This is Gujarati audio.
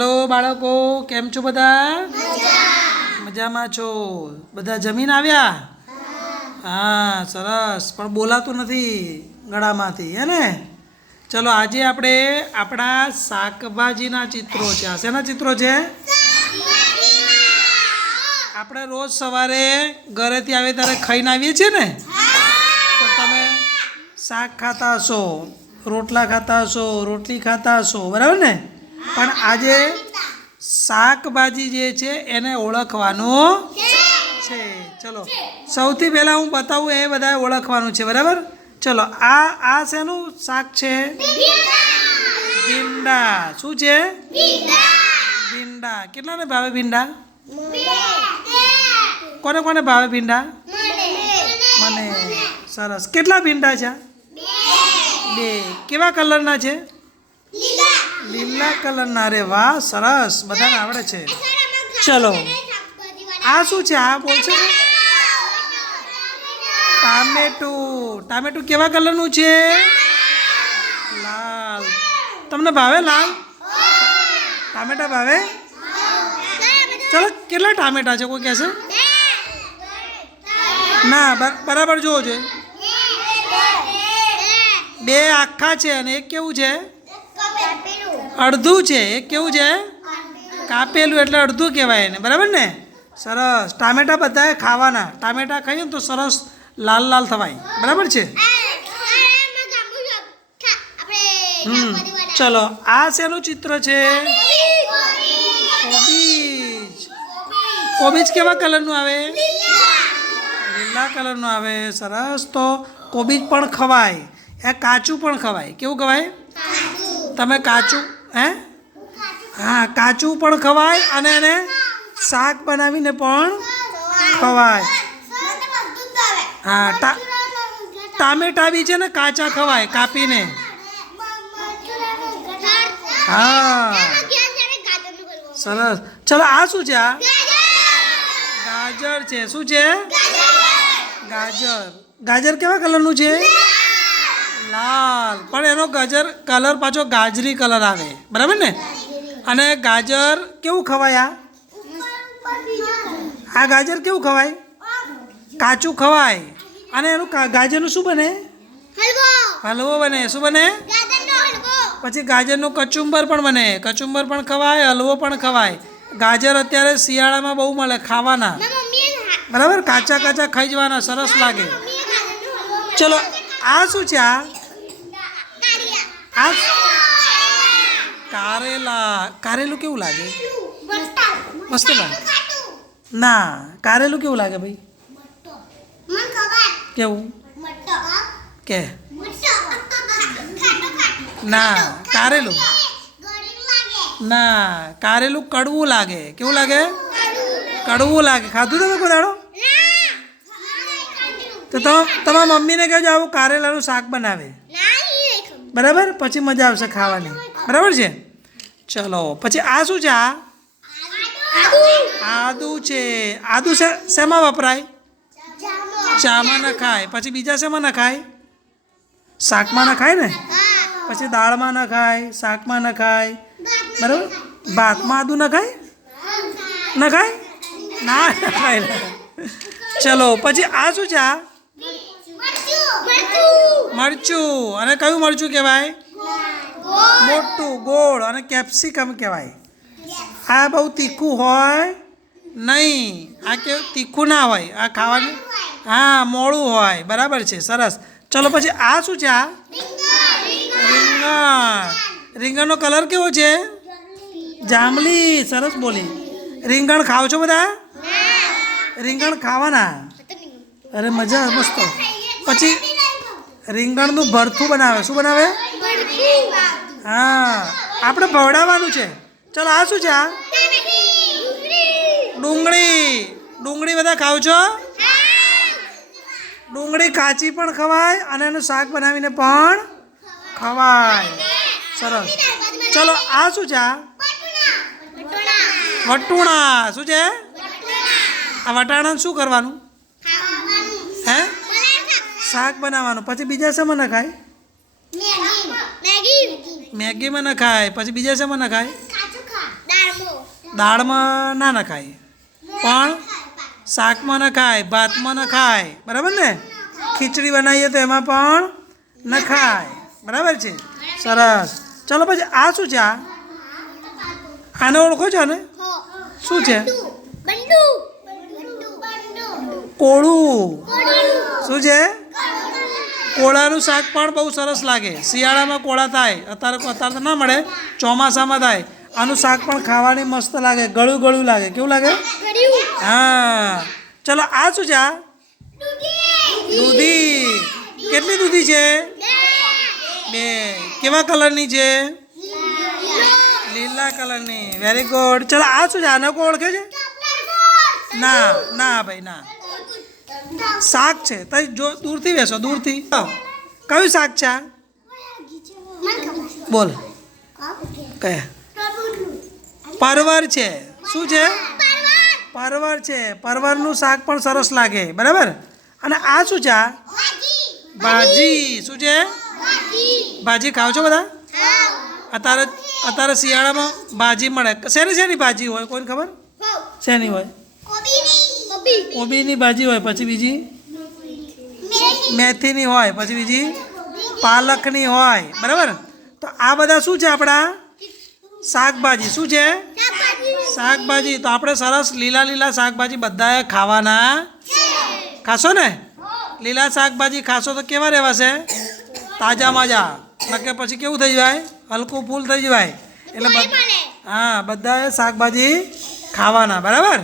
હેલો બાળકો, કેમ છો બધા? મજામાં છો? બધા જમીન આવ્યા? હા, સરસ. પણ બોલાતું નથી ગળામાંથી, હે ને? ચલો, આજે આપણે આપણા શાકભાજીના ચિત્રો છે. આ શેના ચિત્રો છે? આપણે રોજ સવારે ઘરેથી આવે ત્યારે ખાઈને આવીએ છીએ ને? તો તમે શાક ખાતા હશો, રોટલા ખાતા હશો, રોટલી ખાતા હશો, બરાબર ને? પણ આજે શાકભાજી જે છે એને ઓળખવાનું છે. ચલો. સૌથી પહેલાં હું બતાવું, એ બધાએ ઓળખવાનું છે, બરાબર? ચલો, આ આ શેનું શાક છે? ભીંડા. શું છે? ભીંડા. કેટલાને ભાવે ભીંડા? કોને કોને ભાવે ભીંડા? મને. સરસ. કેટલા ભીંડા છે? બે. કેવા કલરના છે? લીલા કલરના રે, વાહ, સરસ, બધાને આવડે છે. ચલો. આ શું છે? આ બોલશે? ટામેટું. ટામેટું કેવા કલરનું છે? લાલ. તમને ભાવે લાલ? ટામેટા ભાવે? ચલો, કેટલા ટામેટા છે? કોઈ કહેશે ના, બર- બરાબર જોવો જોઈએ. બે આખા છે અને એક કેવું છે? અડધું છે એ કેવું છે? કાપેલું એટલે અડધું કહેવાય એને, બરાબર ને? સરસ. ટામેટા બધાએ ખાવાના. ટામેટા ખાઈએ ને તો સરસ લાલ લાલ થવાય. બરાબર છે? હમ. ચલો, આ શેનું ચિત્ર છે? કોબીજ. કોબીજ કેવા કલરનું આવે? લીલા કલરનું આવે. સરસ. તો કોબીજ પણ ખવાય. એ કાચું પણ ખવાય. કેવું ખવાય તમે કાચું હે? હા કાચું પણ ખવાય અને એને શાક બનાવીને પણ ખવાય. હા ટામેટા બી છે ને કાચા ખવાય કાપીને. હા. સરસ. ચલો આ શું છે આ? ગાજર છે. શું છે? ગાજર. ગાજર કેવા કલરનું છે? લાલ. પણ એનો ગાજર કલર પાછો ગાજરી કલર આવે. બરાબર ને? અને ગાજર કેવું ખવાય આ? આ ગાજર કેવું ખવાય? કાચું ખવાય. અને એનું ગાજરનું શું બને? હલવો. બને. શું બને? પછી ગાજરનું કચુંબર પણ બને. કચુંબર પણ ખવાય હલવો પણ ખવાય. ગાજર અત્યારે શિયાળામાં બહુ મળે ખાવાના. બરાબર? કાચા કાચા ખાઈ જવાના સરસ લાગે. ચલો આ શું છે આ? આ કારેલા. કારેલું કેવું લાગે? મસ્ત લાગે. ના કારેલું કેવું લાગે ભાઈ? કેવું? કે? ના કારેલું. ના કારેલું કડવું લાગે. કેવું લાગે. કડવું લાગે. ખાધું તમે કોઈ દાડો? તો તમે તમારા મમ્મીને કહેજો આવું કારેલાનું શાક બનાવે. બરાબર? પછી મજા આવશે ખાવાની. બરાબર છે? ચલો, પછી આ શું છે આ? આદુ છે. આદુ શેમાં વપરાય? ચામાં ન ખાય. પછી બીજા શેમાં ન ખાય? શાકમાં ન ખાય ને? પછી દાળમાં ન ખાય, શાકમાં ન ખાય. બરાબર? ભાતમાં આદુ ન ખાય? ન ખાય? ના, ન ખાય. ચલો, પછી આ શું છે આ? મરચું. અને કયું મરચું કહેવાય? મોટું ગોળ. અને કેપ્સિકમ કહેવાય. આ બહુ તીખું હોય નહીં. આ કેવું તીખું ના હોય. આ ખાવાનું હા મોળું હોય. બરાબર છે સરસ. ચલો પછી આ શું છે આ? રીંગણ. રીંગણનો કલર કેવો છે? જાંબલી. સરસ બોલી. રીંગણ ખાવ છો બધા? રીંગણ ખાવાના? અરે મજા મસ્ત. પછી રીંગણનું ભરથું બનાવે. શું બનાવે? હા. આપણે ભવડાવવાનું છે. ચલો આ શું છે આ? ડુંગળી. ડુંગળી બધા ખાવ છો? ડુંગળી કાચી પણ ખવાય અને એનું શાક બનાવીને પણ ખવાય. સરસ. ચલો આ શું છે આ? વટુણા. શું છે? આ વટાણા શું કરવાનું? શાક બનાવવાનું પછી બીજા શેમાં ન ખાય મેગીમાં ન ખાય પછી બીજા શેમાં ન ખાય દાળમાં ના નખાય. પણ શાકમાં નખાય ભાતમાં નખાય બરાબર ને? ખીચડી બનાવીએ તો એમાં પણ નખાય. બરાબર છે? સરસ. ચલો પછી આ શું છે આ? આને ઓળખો છો ને શું છે? કોળું. શું છે? કોળાનું શાક પણ બહુ સરસ લાગે. શિયાળામાં કોળા થાય, અત્યારે અત્યારે તો ના મળે, ચોમાસામાં થાય. આનું શાક પણ ખાવાની મસ્ત લાગે, ગળું ગળું લાગે. કેવું લાગે? હા. ચલો, આ શું છે દૂધી. કેટલી દૂધી છે? બે. કેવા કલરની છે? લીલા કલરની. વેરી ગુડ ચલો, આ શું છે? આને કોઈ ઓળખે છે? ના ના ભાઈ, ના. શાક છે. તઈ જો દૂરથી બેસો, દૂરથી. કયું શાક છે? બોલ. કયા પરવર છે. શું છે? પરવર છે. પરવરનું શાક પણ સરસ લાગે. બરાબર? અને આ શું છે? ભાજી. શું છે? ભાજી ખાવ છો બધા? અત્યારે અત્યારે શિયાળામાં ભાજી મળે. શેની શેની ભાજી હોય? કોઈને ખબર? શેની હોય? કોબીની ભાજી હોય પછી બીજી? મેથીની. હોય પછી બીજી? પાલકની હોય બરાબર? તો આ બધા શું છે આપણા? શાકભાજી. શું છે? શાકભાજી. તો આપણે સરસ લીલા લીલા શાકભાજી બધાએ ખાવાના ખાશો ને? લીલા શાકભાજી ખાશો તો કેવા રહેવાશે? તાજા માજા. નકે પછી કેવું થઈ જાય હલકું ફૂલ થઈ જવાય. એટલે હા બધાએ શાકભાજી ખાવાના બરાબર?